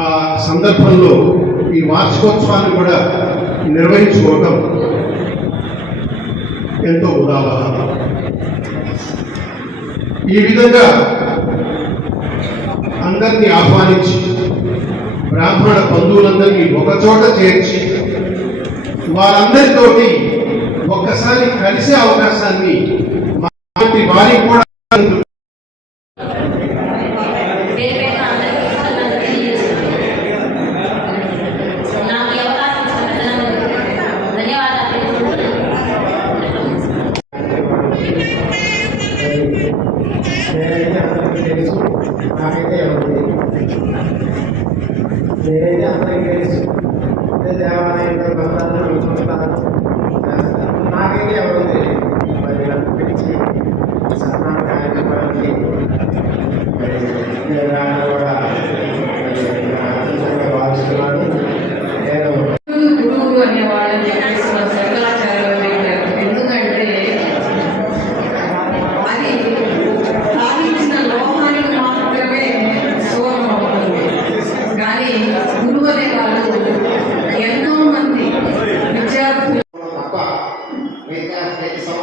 ఆ సందర్భంలో ఈ వార్షికోత్సవాన్ని కూడా నిర్వహించుకోవటం ఎంతో ఉదాహరణ. ఈ విధంగా అందరినీ ఆహ్వానించి బ్రాహ్మణ బంధువులందరినీ ఒకచోట చేర్చి వారందరితోటి ఒక్కసారి కలిసే అవకాశాన్ని నేనైతే అందరికీ తెలుసు నాకైతే ఎవరు నేనైతే అందరికీ తెలుసు దేవాలయంలో బంధాలను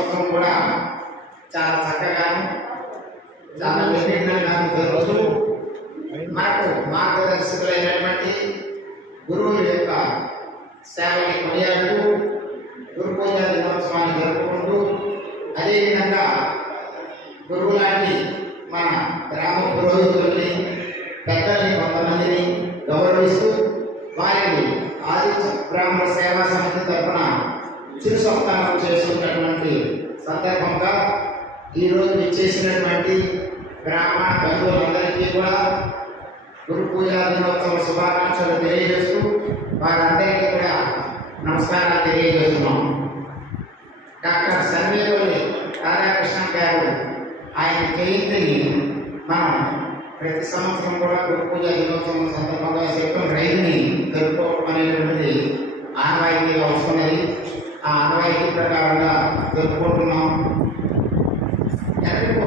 సంవత్సరం కూడా చాలా చక్కగాను చాలా నిర్విఘ్నంగా జరుగుతూ మనకు మార్గదర్శకులైనటువంటి గురువుల యొక్క సేవని కొనియాడుతూ గురు పూజ దినోత్సవాన్ని జరుపుకుంటూ అదేవిధంగా గురువు లాంటి మన గ్రామ పురోహితుల్ని పెద్దల్ని కొంతమందిని గౌరవిస్తూ వారిని ఆదిత్య బ్రాహ్మణ సేవా సమితి తరఫున చిరు సప్తాహం చేస్తున్నటువంటి ఈరోజు ఇచ్చేసినటువంటి గ్రామ బంధువులందరికీ కూడా గురు పూజా దినోత్సవ శుభాకాంక్షలు తెలియజేస్తూ వారందరికీ కూడా నమస్కారాలు తెలియజేస్తున్నాం. డాక్టర్ సర్వేపల్లి రాధాకృష్ణ గారు ఆయన జయంతిని మనం ప్రతి సంవత్సరం కూడా గురు పూజ దినోత్సవం సందర్భంగా సెప్టెంబర్ రైతుని జరుపుకోవడం అనేటువంటిది ఆనవాయితీగా వస్తున్నది. ఆ ఆనవాయితీ ప్రకారంగా జరుపుకుంటున్నాం. ಯಾರಿಗೂ